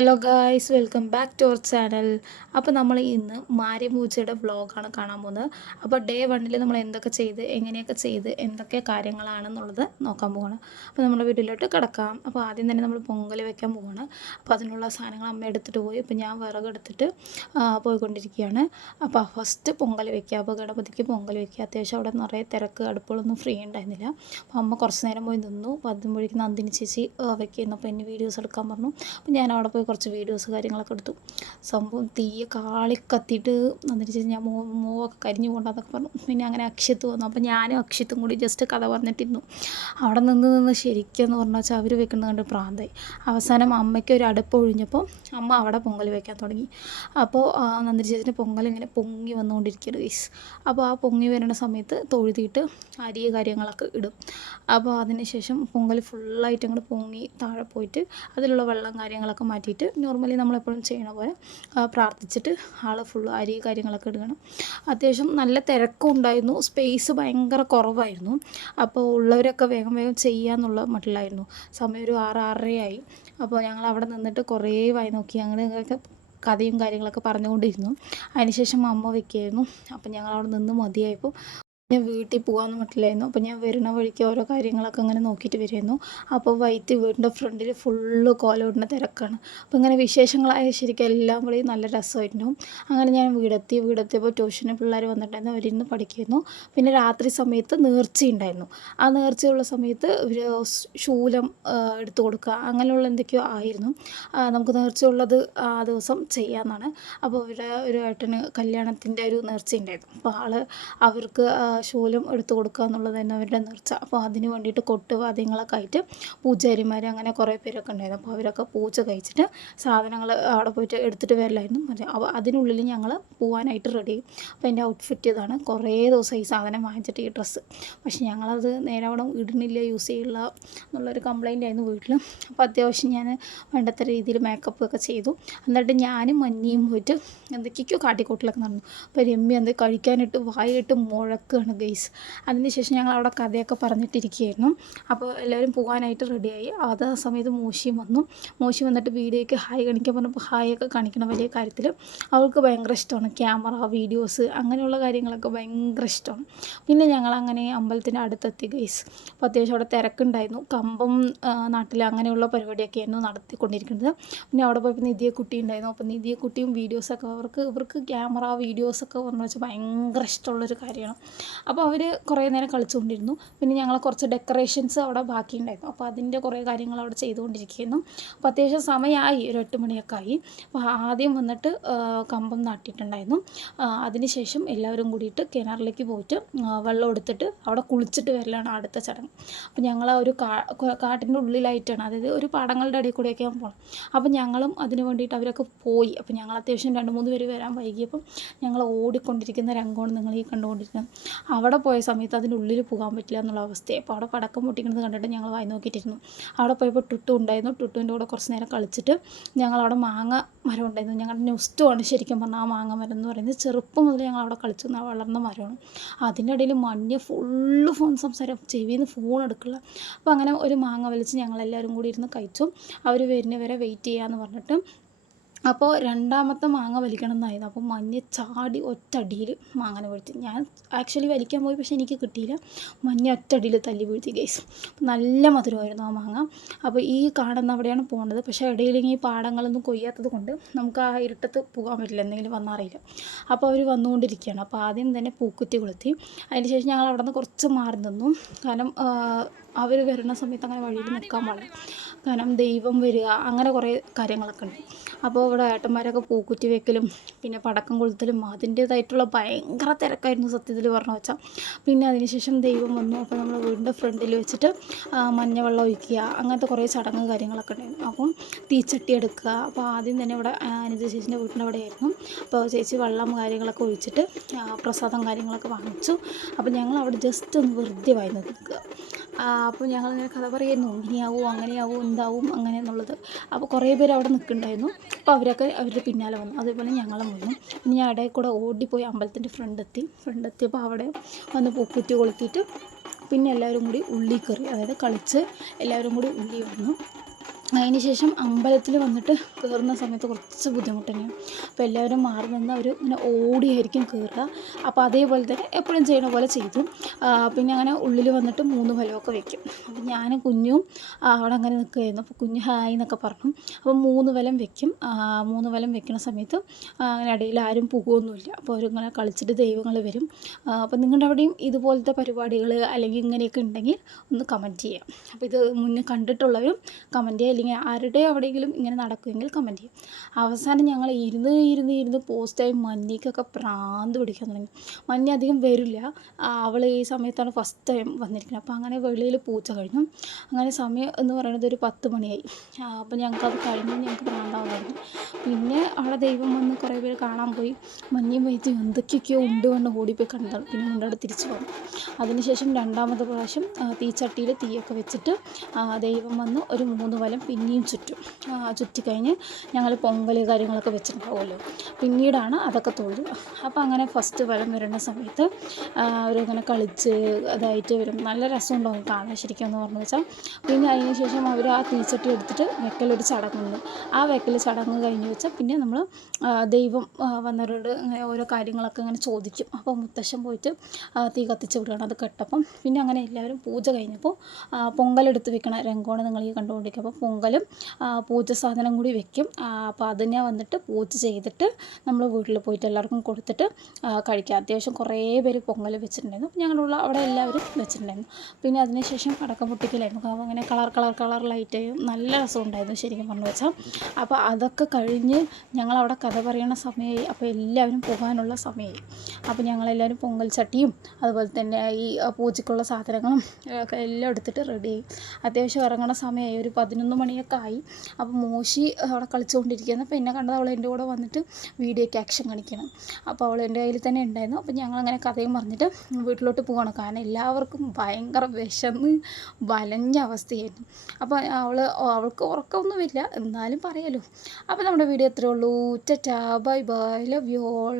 Hello guys, welcome back to our channel. അപ്പോൾ നമ്മൾ ഇന്ന് മാരിമൂച്ചയുടെ വ്ളോഗാണ് കാണാൻ പോകുന്നത്. അപ്പോൾ ഡേ 1 നമ്മൾ എന്തൊക്കെ ചെയ്ത് എങ്ങനെയൊക്കെ ചെയ്ത് എന്തൊക്കെ കാര്യങ്ങളാണെന്നുള്ളത് നോക്കാൻ പോവാണ്. അപ്പോൾ നമ്മുടെ വീട്ടിലോട്ട് കിടക്കാം. അപ്പോൾ ആദ്യം തന്നെ നമ്മൾ പൊങ്കൽ വെക്കാൻ പോവാണ്. അപ്പോൾ അതിനുള്ള സാധനങ്ങൾ അമ്മ എടുത്തിട്ട് പോയി. അപ്പോൾ ഞാൻ വിറകെടുത്തിട്ട് പോയിക്കൊണ്ടിരിക്കുകയാണ്. അപ്പോൾ ഫസ്റ്റ് പൊങ്കൽ വയ്ക്കുക. അപ്പോൾ ഗണപതിക്ക് പൊങ്കൽ വയ്ക്കുക. അത്യാവശ്യം അവിടെ നിറയെ തിരക്ക്, അടുപ്പുകളൊന്നും ഫ്രീ ഉണ്ടായിരുന്നില്ല. അപ്പോൾ അമ്മ കുറച്ച് നേരം പോയി നിന്നു. അപ്പോൾ അതുമ്പോഴേക്കും നന്ദിനി ചേച്ചി വയ്ക്കുന്നു. അപ്പോൾ എന്നെ വീഡിയോസ് എടുക്കാൻ പറഞ്ഞു. അപ്പോൾ ഞാൻ അവിടെ പോയി കുറച്ച് വീഡിയോസ് കാര്യങ്ങളൊക്കെ എടുത്തു. സംഭവം തീയെ കാളിക്കത്തിയിട്ട് നന്ദിനി ചേച്ചി ഞാൻ മൂവൊക്കെ കരിഞ്ഞു പോകണ്ടെന്നൊക്കെ പറഞ്ഞു. പിന്നെ അങ്ങനെ അക്ഷയത്ത് വന്നു. അപ്പോൾ ഞാനും അക്ഷയത്തും കൂടി ജസ്റ്റ് കഥ പറഞ്ഞിട്ടിരുന്നു. അവിടെ നിന്ന് ശരിക്കെന്ന് പറഞ്ഞു വെച്ചാൽ അവർ വെക്കുന്നത് കണ്ട് പ്രാന്തായി. അവസാനം അമ്മയ്ക്ക് ഒരു അടുപ്പ് ഒഴിഞ്ഞപ്പോൾ അമ്മ അവിടെ പൊങ്കൽ വയ്ക്കാൻ തുടങ്ങി. അപ്പോൾ നന്ദിനി ചേച്ചിൻ്റെ പൊങ്കൽ ഇങ്ങനെ പൊങ്ങി വന്നുകൊണ്ടിരിക്കുകയാണ് ഗൈസ്. അപ്പോൾ ആ പൊങ്ങി വരുന്ന സമയത്ത് തൊഴുതിയിട്ട് അരി കാര്യങ്ങളൊക്കെ ഇടും. അപ്പോൾ അതിന് ശേഷം പൊങ്കൽ ഫുള്ളായിട്ട് അങ്ങോട്ട് പൊങ്ങി താഴെ പോയിട്ട് അതിലുള്ള വെള്ളം കാര്യങ്ങളൊക്കെ മാറ്റിയിട്ട് നോർമലി നമ്മളെപ്പോഴും ചെയ്യണ പോലെ പ്രാർത്ഥിച്ചിട്ട് ആൾ ഫുള്ള് അരി കാര്യങ്ങളൊക്കെ ഇടുകയാണ്. അത്യാവശ്യം നല്ല തിരക്കും ഉണ്ടായിരുന്നു, സ്പേസ് ഭയങ്കര കുറവായിരുന്നു. അപ്പോൾ ഉള്ളവരൊക്കെ വേഗം വേഗം ചെയ്യാന്നുള്ള മട്ടിലായിരുന്നു. സമയം ഒരു 6-6:30 അപ്പോൾ ഞങ്ങൾ അവിടെ നിന്നിട്ട് കുറേ വായി നോക്കി അങ്ങനെയൊക്കെ കഥയും കാര്യങ്ങളൊക്കെ പറഞ്ഞുകൊണ്ടിരുന്നു. അതിനുശേഷം അമ്മ വെക്കുകയായിരുന്നു. അപ്പോൾ ഞങ്ങൾ അവിടെ നിന്ന് മതിയായപ്പോൾ ഞാൻ വീട്ടിൽ പോകാമെന്ന് പറ്റില്ലായിരുന്നു. അപ്പോൾ ഞാൻ വരുന്ന വഴിക്ക് ഓരോ കാര്യങ്ങളൊക്കെ അങ്ങനെ നോക്കിയിട്ട് വരുമായിരുന്നു. അപ്പോൾ വൈറ്റ് വീടിൻ്റെ ഫ്രണ്ടിൽ ഫുള്ള് കോലമിടുന്ന തിരക്കാണ്. അപ്പോൾ ഇങ്ങനെ വിശേഷങ്ങളായ ശരിക്കും എല്ലാം കൂടി നല്ല രസമായിട്ടുണ്ടാവും. അങ്ങനെ ഞാൻ വീടെത്തിയപ്പോൾ ട്യൂഷന് പിള്ളേർ വന്നിട്ടുണ്ടായിരുന്നു. അവരിന്ന് പഠിക്കുമായിരുന്നു. പിന്നെ രാത്രി സമയത്ത് നേർച്ചയുണ്ടായിരുന്നു. ആ നേർച്ചയുള്ള സമയത്ത് ഒരു ശൂലം എടുത്തു കൊടുക്കുക അങ്ങനെയുള്ള എന്തൊക്കെയോ ആയിരുന്നു. നമുക്ക് നേർച്ചയുള്ളത് ആ ദിവസം ചെയ്യാമെന്നാണ്. അപ്പോൾ അവരുടെ ഒരു ഏട്ടന് കല്യാണത്തിൻ്റെ ഒരു നേർച്ചയുണ്ടായിരുന്നു. അപ്പോൾ അവർക്ക് ശൂലം എടുത്തു കൊടുക്കുക എന്നുള്ളത് തന്നെ അവരുടെ നേർച്ച. അപ്പോൾ അതിന് വേണ്ടിയിട്ട് കൊട്ടുവാദ്യങ്ങളൊക്കെ ആയിട്ട് പൂജാരിമാർ അങ്ങനെ കുറേ പേരൊക്കെ ഉണ്ടായിരുന്നു. അപ്പോൾ അവരൊക്കെ പൂജ കഴിച്ചിട്ട് സാധനങ്ങൾ അവിടെ പോയിട്ട് എടുത്തിട്ട് വരലായിരുന്നു. അപ്പോൾ അതിനുള്ളിൽ ഞങ്ങൾ പോകാനായിട്ട് റെഡി ആയി. അപ്പോൾ എൻ്റെ ഔട്ട്ഫിറ്റ് ഇതാണ്. കുറേ ദിവസം ഈ സാധനം വാങ്ങിച്ചിട്ട് ഈ ഡ്രസ്സ്, പക്ഷെ ഞങ്ങളത് നേരെ അവിടെ ഇടുന്നില്ല, യൂസ് ചെയ്യില്ല എന്നുള്ളൊരു കംപ്ലയിൻ്റ് ആയിരുന്നു വീട്ടിൽ. അപ്പോൾ അത്യാവശ്യം ഞാൻ വേണ്ടത്ര രീതിയിൽ മേക്കപ്പ് ഒക്കെ ചെയ്തു. എന്നിട്ട് ഞാനും മഞ്ഞയും പോയിട്ട് എന്തൊക്കെയൊക്കെയോ കാട്ടിക്കൂട്ടിലൊക്കെ നടന്നു. അപ്പോൾ രമ്യ എന്ത് കഴിക്കാനിട്ട് വായിട്ട് മുഴക്കുകയാണ് ഗൈസ്. അതിനുശേഷം ഞങ്ങൾ അവിടെ കഥയൊക്കെ പറഞ്ഞിട്ടിരിക്കുകയായിരുന്നു. അപ്പോൾ എല്ലാവരും പോകാനായിട്ട് റെഡിയായി. അത് ആ സമയത്ത് മൂശി വന്നിട്ട് വീഡിയോയ്ക്ക് ഹായ് കാണിക്കാൻ പറഞ്ഞപ്പോൾ ഹായ് ഒക്കെ കാണിക്കണം. വലിയ കാര്യത്തിൽ അവൾക്ക് ഭയങ്കര ഇഷ്ടമാണ് ക്യാമറ, വീഡിയോസ് അങ്ങനെയുള്ള കാര്യങ്ങളൊക്കെ ഭയങ്കര ഇഷ്ടമാണ്. പിന്നെ ഞങ്ങൾ അങ്ങനെ അമ്പലത്തിൻ്റെ അടുത്തെത്തി ഗൈസ്. അപ്പോൾ അത്യാവശ്യം അവിടെ തിരക്കുണ്ടായിരുന്നു. കമ്പം നാട്ടിൽ അങ്ങനെയുള്ള പരിപാടിയൊക്കെയായിരുന്നു നടത്തിക്കൊണ്ടിരിക്കുന്നത്. പിന്നെ അവിടെ പോയപ്പോൾ നിധിയെ കുട്ടി ഉണ്ടായിരുന്നു. അപ്പോൾ നിധിയെ കുട്ടിയും വീഡിയോസൊക്കെ ഇവർക്ക് ക്യാമറ, വീഡിയോസൊക്കെ പറഞ്ഞു വെച്ചാൽ ഭയങ്കര ഇഷ്ടമുള്ളൊരു കാര്യമാണ്. അപ്പോൾ അവർ കുറേ നേരം കളിച്ചുകൊണ്ടിരുന്നു. പിന്നെ ഞങ്ങൾ കുറച്ച് ഡെക്കറേഷൻസ് അവിടെ ബാക്കിയുണ്ടായിരുന്നു. അപ്പോൾ അതിൻ്റെ കുറേ കാര്യങ്ങൾ അവിടെ ചെയ്തുകൊണ്ടിരിക്കുന്നു. അപ്പോൾ അത്യാവശ്യം സമയമായി, ഒരു 8 മണിയൊക്കെ ആയി. അപ്പോൾ ആദ്യം വന്നിട്ട് കമ്പം നാട്ടിയിട്ടുണ്ടായിരുന്നു. അതിനുശേഷം എല്ലാവരും കൂടിയിട്ട് കിണറിലേക്ക് പോയിട്ട് വെള്ളം എടുത്തിട്ട് അവിടെ കുളിച്ചിട്ട് വരലാണ് അടുത്ത ചടങ്ങ്. അപ്പോൾ ഞങ്ങൾ ഒരു കാട്ടിൻ്റെ ഉള്ളിലായിട്ടാണ്, അതായത് ഒരു പാടങ്ങളുടെ ഇടയിൽ കൂടെയൊക്കെയാണ് പോകണം. അപ്പോൾ ഞങ്ങളും അതിന് വേണ്ടിയിട്ട് അവരൊക്കെ പോയി. അപ്പോൾ ഞങ്ങൾ അത്യാവശ്യം 2-3 പേര് വരാൻ വൈകിയപ്പം ഞങ്ങൾ ഓടിക്കൊണ്ടിരിക്കുന്ന രംഗമാണ് നിങ്ങൾ ഈ കണ്ടുകൊണ്ടിരിക്കുന്നത്. അവിടെ പോയ സമയത്ത് അതിൻ്റെ ഉള്ളിൽ പോകാൻ പറ്റില്ല എന്നുള്ള അവസ്ഥയായി. അപ്പോൾ അവിടെ പടക്കം പൊട്ടിക്കുന്നത് കണ്ടിട്ട് ഞങ്ങൾ വായി നോക്കിയിട്ടിരുന്നു. അവിടെ പോയപ്പോൾ ടുട്ടു ഉണ്ടായിരുന്നു. ടുട്ടുവിൻ്റെ കൂടെ കുറച്ച് നേരം കളിച്ചിട്ട് ഞങ്ങളവിടെ മാങ്ങ മരം ഉണ്ടായിരുന്നു. ഞങ്ങളുടെ നെസ്റ്റോണ് ശരിക്കും പറഞ്ഞാൽ ആ മാങ്ങ മരം എന്ന് പറയുന്നത്. ചെറുപ്പം മുതൽ ഞങ്ങൾ അവിടെ കളിച്ചു വളർന്ന മരമാണ്. അതിൻ്റെ ഇടയിൽ ഫുള്ള് ഫോൺ സംസാരം, ചെവിയിൽ നിന്ന് ഫോൺ എടുക്കില്ല. അപ്പോൾ അങ്ങനെ ഒരു മാങ്ങ വലിച്ച് ഞങ്ങളെല്ലാവരും കൂടി ഇരുന്ന് കഴിച്ചു. അവർ വരുന്നവരെ വെയിറ്റ് ചെയ്യാമെന്ന് പറഞ്ഞിട്ട്. അപ്പോൾ രണ്ടാമത്തെ മാങ്ങ വലിക്കണം എന്നായിരുന്നു. അപ്പോൾ മഞ്ഞ ചാടി ഒറ്റടിയിൽ മാങ്ങനെ വീഴ്ത്തി. ഞാൻ ആക്ച്വലി വലിക്കാൻ പോയി, പക്ഷേ എനിക്ക് കിട്ടിയില്ല. മഞ്ഞ ഒറ്റടിയിൽ തല്ലി വീഴ്ത്തി ഗൈസ്. നല്ല മധുരമായിരുന്നു ആ മാങ്ങ. അപ്പോൾ ഈ കാണുന്ന അവിടെയാണ് പോകേണ്ടത്. പക്ഷേ ഇടയിലെങ്കിൽ ഈ പാടങ്ങളൊന്നും കൊയ്യാത്തത് കൊണ്ട് നമുക്ക് ആ ഇരുട്ടത്ത് പോകാൻ പറ്റില്ല, എന്തെങ്കിലും വന്നറിയില്ല. അപ്പോൾ അവർ വന്നുകൊണ്ടിരിക്കുകയാണ്. അപ്പോൾ ആദ്യം തന്നെ പൂക്കുറ്റി കൊളുത്തി. അതിന് ശേഷം ഞങ്ങൾ അവിടെ നിന്ന് കുറച്ച് മാറി നിന്നു. കാരണം അവർ വരുന്ന സമയത്ത് അങ്ങനെ വഴിയിൽ നിൽക്കാൻ പാടില്ല. കാരണം ദൈവം വരിക അങ്ങനെ കുറേ കാര്യങ്ങളൊക്കെ ഉണ്ട്. അപ്പോൾ ഇവിടെ ഏട്ടന്മാരൊക്കെ പൂക്കുറ്റി വെക്കലും പിന്നെ പടക്കം കൊളുത്തലും അതിൻ്റേതായിട്ടുള്ള ഭയങ്കര തിരക്കായിരുന്നു സത്യത്തിൽ പറഞ്ഞു വെച്ചാൽ. പിന്നെ അതിനുശേഷം ദൈവം വന്നു. അപ്പോൾ നമ്മൾ വീടിൻ്റെ ഫ്രണ്ടിൽ വെച്ചിട്ട് മഞ്ഞവെള്ളം ഒഴിക്കുക അങ്ങനത്തെ കുറേ ചടങ്ങ് കാര്യങ്ങളൊക്കെ ഉണ്ടായിരുന്നു. അപ്പം തീച്ചട്ടി എടുക്കുക. അപ്പോൾ ആദ്യം തന്നെ ഇവിടെ അനിത ചേച്ചീൻ്റെ വീട്ടിൻ്റെ അവിടെയായിരുന്നു. അപ്പോൾ ചേച്ചി വെള്ളം കാര്യങ്ങളൊക്കെ ഒഴിച്ചിട്ട് പ്രസാദം കാര്യങ്ങളൊക്കെ വാങ്ങിച്ചു. അപ്പോൾ ഞങ്ങൾ അവിടെ ജസ്റ്റ് ഒന്ന് വെറുതെ വായി നിൽക്കുക. അപ്പോൾ ഞങ്ങളിങ്ങനെ കഥ പറയുന്നു, ഇങ്ങനെയാവും അങ്ങനെയാവും എന്താവും അങ്ങനെ എന്നുള്ളത്. അപ്പോൾ കുറേ പേര് അവിടെ നിൽക്കുന്നുണ്ടായിരുന്നു. അപ്പോൾ അവരൊക്കെ അവരുടെ പിന്നാലെ വന്നു. അതേപോലെ ഞങ്ങളും വന്നു. പിന്നെ ഞാൻ ഇടയിൽ കൂടെ ഓടിപ്പോയി അമ്പലത്തിൻ്റെ ഫ്രണ്ടെത്തിയപ്പോൾ അവിടെ വന്ന് പൂക്കുറ്റി കൊളുത്തിയിട്ട് പിന്നെ എല്ലാവരും കൂടി ഉള്ളിൽ കയറി, അതായത് കളിച്ച് എല്ലാവരും കൂടി ഉള്ളിൽ വന്നു. അതിന് ശേഷം അമ്പലത്തിൽ വന്നിട്ട് കയറുന്ന സമയത്ത് കുറച്ച് ബുദ്ധിമുട്ട് തന്നെയാണ്. അപ്പോൾ എല്ലാവരും മാറി നിന്ന് അവർ ഇങ്ങനെ ഓടിയായിരിക്കും കയറുക. അപ്പോൾ അതേപോലെ തന്നെ എപ്പോഴും ചെയ്യണ പോലെ ചെയ്തു. പിന്നെ അങ്ങനെ ഉള്ളിൽ വന്നിട്ട് 3 വലമൊക്കെ വെക്കും. അപ്പോൾ ഞാനും കുഞ്ഞും അവിടെ അങ്ങനെ നിൽക്കുകയായിരുന്നു. അപ്പോൾ കുഞ്ഞ് ഹായ് എന്നൊക്കെ പറഞ്ഞു. അപ്പോൾ 3 വലം വെക്കും. 3 വലം വെക്കുന്ന സമയത്ത് അങ്ങനെ ഇടയിൽ ആരും പോകുകയൊന്നുമില്ല. അപ്പോൾ അവരിങ്ങനെ കളിച്ചിട്ട് ദൈവങ്ങൾ വരും. അപ്പോൾ നിങ്ങളുടെ അവിടെയും ഇതുപോലത്തെ പരിപാടികൾ അല്ലെങ്കിൽ ഇങ്ങനെയൊക്കെ ഉണ്ടെങ്കിൽ ഒന്ന് കമൻറ്റ് ചെയ്യാം. അപ്പോൾ ഇത് മുന്നേ കണ്ടിട്ടുള്ളവരും കമൻറ്റ് ചെയ്യുക, അല്ലെങ്കിൽ ആരുടെ എവിടെയെങ്കിലും ഇങ്ങനെ നടക്കുമെങ്കിൽ കമൻറ്റ് ചെയ്യും. അവസാനം ഞങ്ങൾ ഇരുന്ന് പോസ്റ്റായി മഞ്ഞയ്ക്കൊക്കെ ഭ്രാന്ത് പിടിക്കാൻ തുടങ്ങി. മഞ്ഞ അധികം വരില്ല. അവൾ ഈ സമയത്താണ് ഫസ്റ്റ് ടൈം വന്നിരിക്കുന്നത്. അപ്പോൾ അങ്ങനെ വെളിയിൽ പൂച്ച കഴിഞ്ഞു. അങ്ങനെ സമയം എന്ന് പറയുന്നത് ഒരു 10 മണിയായി. അപ്പോൾ ഞങ്ങൾക്കത് കഴിഞ്ഞ് ഞങ്ങൾക്ക് ഭ്രാന്താവാൻ തുടങ്ങി. പിന്നെ അവിടെ ദൈവം വന്ന് കുറേ പേര് കാണാൻ പോയി. മഞ്ഞയും വൈദ്യം എന്തൊക്കെയൊക്കെയോ ഉണ്ട് കൊണ്ട് ഓടിപ്പോയി കണ്ടതാണ്. പിന്നെ മുണ്ടോടെ തിരിച്ചു വന്നു. അതിനുശേഷം 2ാമത്തെ പ്രാവശ്യം തീച്ചട്ടിയിൽ തീയൊക്കെ വെച്ചിട്ട് ദൈവം വന്ന് ഒരു 3 വലം പിന്നെയും ചുറ്റിക്കഴിഞ്ഞ് ഞങ്ങൾ പൊങ്കൽ കാര്യങ്ങളൊക്കെ വെച്ചിട്ടുണ്ടാവുമല്ലോ, പിന്നീടാണ് അതൊക്കെ തൊഴുക. അപ്പോൾ അങ്ങനെ ഫസ്റ്റ് വലം വരുന്ന സമയത്ത് അവരിങ്ങനെ കളിച്ച് അതായിട്ട് വരും. നല്ല രസമുണ്ടാവും കാണാൻ ശരിക്കും എന്ന് പറഞ്ഞു വെച്ചാൽ. പിന്നെ അതിന് ശേഷം അവർ ആ തീച്ചട്ടി എടുത്തിട്ട് വെക്കലൊരു ചടങ്ങുണ്ട്. ആ വെക്കൽ ചടങ്ങ് കഴിഞ്ഞ് വെച്ചാൽ പിന്നെ നമ്മൾ ദൈവം വന്നവരോട് ഇങ്ങനെ ഓരോ കാര്യങ്ങളൊക്കെ ഇങ്ങനെ ചോദിക്കും. അപ്പോൾ മുത്തശ്ശൻ പോയിട്ട് തീ കത്തിച്ച് വിടുകയാണ്. അത് കെട്ടപ്പം പിന്നെ അങ്ങനെ എല്ലാവരും പൂജ കഴിഞ്ഞപ്പോൾ പൊങ്കലെടുത്ത് വെക്കണ രംഗമാണ് നിങ്ങൾ ഈ കണ്ടുകൊണ്ടിരിക്കുക. അപ്പോൾ പൊങ്കലും പൂജ സാധനം കൂടി വെക്കും. അപ്പോൾ അതിനെ വന്നിട്ട് പൂജ ചെയ്തിട്ട് നമ്മൾ വീട്ടിൽ പോയിട്ട് എല്ലാവർക്കും കൊടുത്തിട്ട് കഴിക്കുക. അത്യാവശ്യം കുറേ പേര് പൊങ്കൽ വെച്ചിട്ടുണ്ടായിരുന്നു. അപ്പോൾ ഞങ്ങളുള്ള അവിടെ എല്ലാവരും വെച്ചിട്ടുണ്ടായിരുന്നു. പിന്നെ അതിനുശേഷം പടക്കം പൊട്ടിക്കലായിരുന്നു. അപ്പോൾ അങ്ങനെ കളർ ലൈറ്റ് നല്ല രസമുണ്ടായിരുന്നു ശരിക്കും പറഞ്ഞു വെച്ചാൽ. അപ്പോൾ അതൊക്കെ കഴിഞ്ഞ് ഞങ്ങളവിടെ കഥ പറയണ സമയമായി. അപ്പോൾ എല്ലാവരും പോകാനുള്ള സമയമായി. അപ്പോൾ ഞങ്ങളെല്ലാവരും പൊങ്കൽ ചട്ടിയും അതുപോലെ തന്നെ ഈ പൂജയ്ക്കുള്ള സാധനങ്ങളും ഒക്കെ എല്ലാം എടുത്തിട്ട് റെഡിയായി. അത്യാവശ്യം ഇറങ്ങണ സമയമായി. ഒരു 11 മണിയൊക്കെ ആയി. അപ്പോൾ മോശി അവിടെ കളിച്ചുകൊണ്ടിരിക്കുകയാണ്. അപ്പോൾ എന്നെ കണ്ടത് അവൾ എൻ്റെ കൂടെ വന്നിട്ട് വീഡിയോയ്ക്ക് ആക്ഷൻ കാണിക്കണം. അപ്പോൾ അവൾ എൻ്റെ കയ്യിൽ തന്നെ ഉണ്ടായിരുന്നു. അപ്പോൾ ഞങ്ങളങ്ങനെ കഥയും പറഞ്ഞിട്ട് വീട്ടിലോട്ട് പോവാണ്. കാരണം എല്ലാവർക്കും ഭയങ്കര വിശന്ന് വലഞ്ഞ അവസ്ഥയായിരുന്നു. അപ്പോൾ അവൾക്ക് ഉറക്കമൊന്നുമില്ല, എന്നാലും പറയാലോ. അപ്പോൾ നമ്മുടെ വീഡിയോ ഇത്രയേ ഉള്ളൂ. Tata, bye bye, love you all.